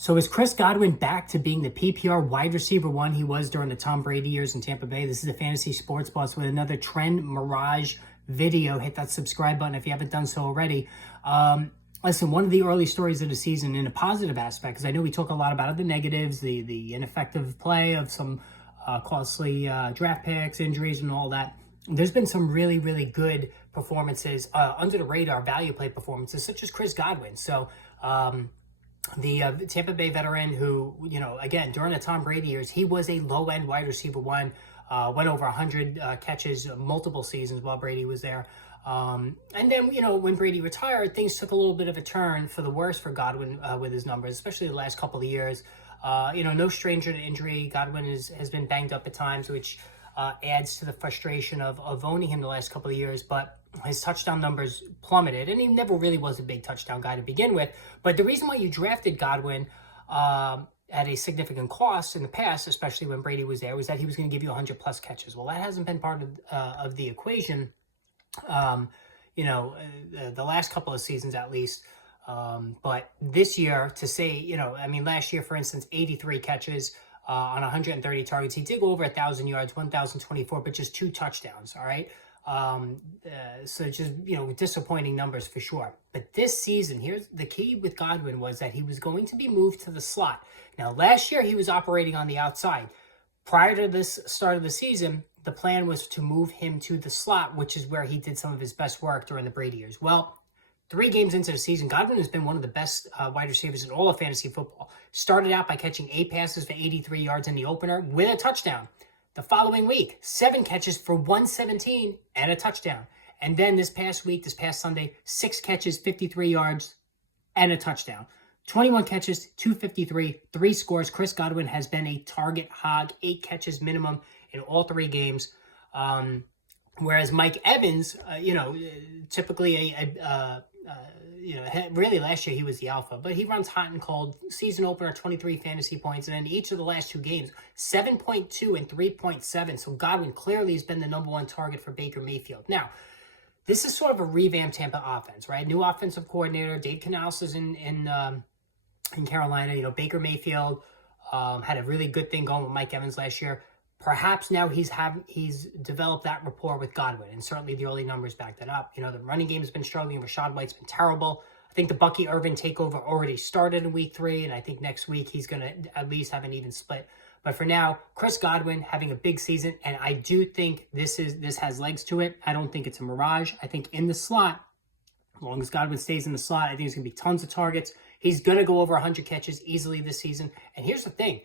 So is Chris Godwin back to being the PPR wide receiver one he was during the Tom Brady years in Tampa Bay? This is the Fantasy Sports Bus with another Trend Mirage video. Hit that subscribe button if you haven't done so already. Listen, one of the early stories of the season in a positive aspect, because I know we talk a lot about the negatives, the ineffective play of some costly draft picks, injuries, and all that. There's been some really, really good performances, under the radar value play performances, such as Chris Godwin. So, the Tampa Bay veteran who, again, during the Tom Brady years, he was a low-end wide receiver one, went over 100 catches multiple seasons while Brady was there. And then, when Brady retired, things took a little bit of a turn for the worse for Godwin with his numbers, especially the last couple of years. No stranger to injury. Godwin has been banged up at times, which adds to the frustration of owning him the last couple of years. But his touchdown numbers plummeted, and he never really was a big touchdown guy to begin with. But the reason why you drafted Godwin at a significant cost in the past, especially when Brady was there, was that he was going to give you 100-plus catches. Well, that hasn't been part of the equation, the last couple of seasons at least. But this year, to say, last year, for instance, 83 catches on 130 targets. He did go over 1,000 yards, 1,024, but just 2 touchdowns, all right? So just, disappointing numbers for sure. But this season, here's the key with Godwin, was that he was going to be moved to the slot. Now, last year, he was operating on the outside. Prior to this start of the season, the plan was to move him to the slot, which is where he did some of his best work during the Brady years. Well, 3 games into the season, Godwin has been one of the best wide receivers in all of fantasy football. Started out by catching 8 passes for 83 yards in the opener with a touchdown. The following week, 7 catches for 117 and a touchdown. And then this past Sunday, 6 catches, 53 yards, and a touchdown. 21 catches, 253, 3 scores. Chris Godwin has been a target hog, 8 catches minimum in all 3 games. Whereas Mike Evans, typically really last year he was the alpha, but he runs hot and cold. Season opener, 23 fantasy points, and then each of the last 2 games, 7.2 and 3.7. So Godwin clearly has been the number 1 target for Baker Mayfield. Now, this is sort of a revamped Tampa offense, right? New offensive coordinator, Dave Canales is in Carolina. Baker Mayfield had a really good thing going with Mike Evans last year. Perhaps now he's developed that rapport with Godwin, and certainly the early numbers back that up. The running game has been struggling. Rashad White's been terrible. I think the Bucky Irvin takeover already started in week 3, and I think next week he's going to at least have an even split. But for now, Chris Godwin having a big season, and I do think this has legs to it. I don't think it's a mirage. I think in the slot, as long as Godwin stays in the slot, I think there's going to be tons of targets. He's going to go over 100 catches easily this season. And here's the thing.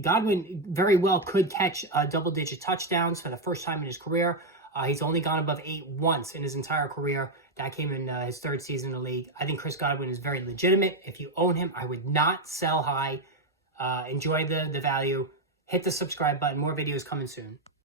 Godwin very well could catch double-digit touchdowns for the first time in his career. He's only gone above 8 once in his entire career. That came in his 3rd season in the league. I think Chris Godwin is very legitimate. If you own him, I would not sell high. Enjoy the value. Hit the subscribe button. More videos coming soon.